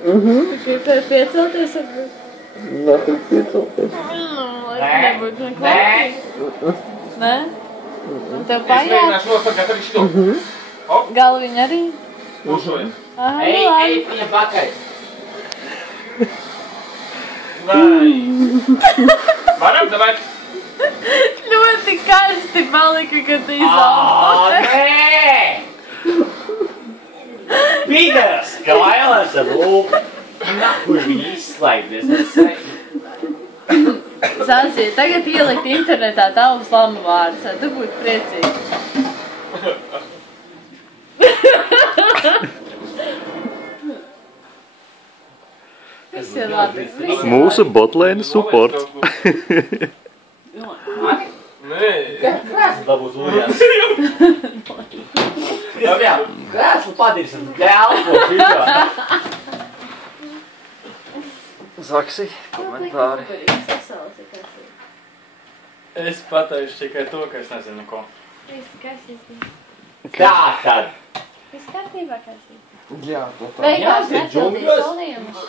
Gribu piecelties ar... Nākam piecelties. Lai nebūtu neklāpīgi. Nē? Un tev paiet? Es mēģināšu nosargāt arī šito. Galviņa arī? Pušoju. Aha, Ej, labi. ej, viņa pakaļ. Vai. Varam, davai. Ļoti karsti palika, kad tu Ā, izaugi. nē! Pīdars, kailās ar lūpu. Nahuj viņi izslēgties, nesēju. Sācie, tagad ielikt internetā tavu slamu vārdus, vai tu būtu priecīgs? Viss ir labi. Mūsu botlēna supports. Nē. Krēslu dabūs ujās. Krēslu patīrs ar gēlko šitā. Zaksi, komentāri. Es pateikšu tikai to, ka es nezinu ko. Viss kārtībā. Tā tad. Viss kārtībā kārtībā. Jā, to tā. Beigās Jā, nepildīja džungļos. solījumus.